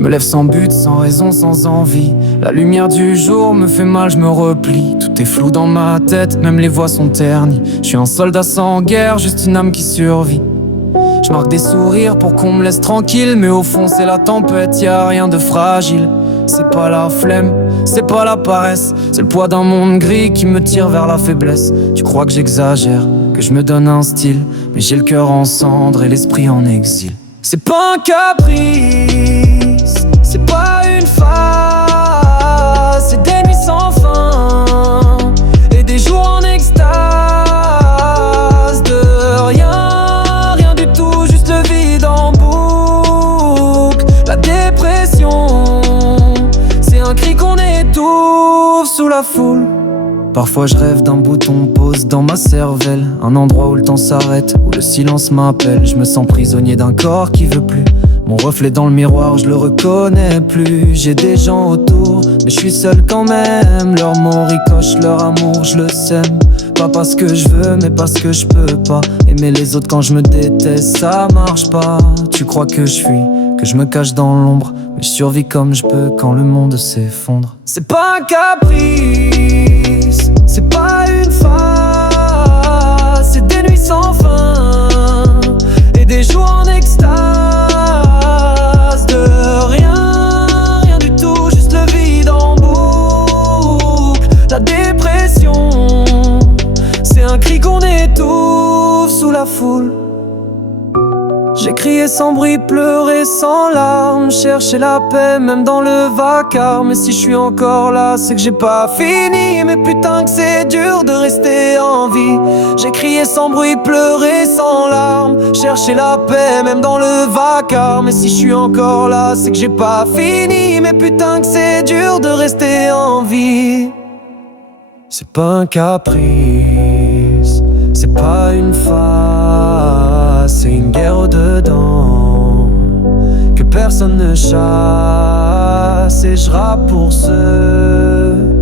Je me lève sans but, sans raison, sans envie. La lumière du jour me fait mal, je me replie. Tout est flou dans ma tête, même les voix sont ternies. Je suis un soldat sans guerre, juste une âme qui survit. Je marque des sourires pour qu'on me laisse tranquille, mais au fond c'est la tempête, y'a rien de fragile. C'est pas la flemme, c'est pas la paresse, c'est le poids d'un monde gris qui me tire vers la faiblesse. Tu crois que j'exagère, que je me donne un style, mais j'ai le cœur en cendres et l'esprit en exil. C'est pas un caprice, c'est pas une phase, c'est des nuits sans fin et des jours en extase. De rien, rien du tout, juste le vide en boucle. La dépression, c'est un cri qu'on étouffe sous la foule. Parfois je rêve d'un bouton pause dans ma cervelle, un endroit où le temps s'arrête, où le silence m'appelle. Je me sens prisonnier d'un corps qui veut plus. Mon reflet dans le miroir, je le reconnais plus. J'ai des gens autour, mais je suis seul quand même. Leurs mots ricochent, leur amour, je le sème. Pas parce que je veux, mais parce que je peux pas aimer les autres quand je me déteste, ça marche pas. Tu crois que je fuis, que je me cache dans l'ombre, mais je survis comme je peux quand le monde s'effondre. C'est pas un caprice, c'est pas une phase, c'est des nuits sans fin et des jours en extase. De rien, rien du tout, juste le vide en boucle. La dépression, c'est un cri qu'on étouffe sous la foule. J'ai crié sans bruit, pleuré sans larmes, cherché la paix même dans le vacarme. Mais si je suis encore là, c'est que j'ai pas fini. Mais putain que c'est dur de rester en vie. J'ai crié sans bruit, pleuré sans larmes, cherché la paix même dans le vacarme. Mais si je suis encore là, c'est que j'ai pas fini. Mais putain que c'est dur de rester en vie. C'est pas un caprice, c'est pas une phase, c'est une guerre au-dedans que personne ne chasse. Et je rappe pour ceux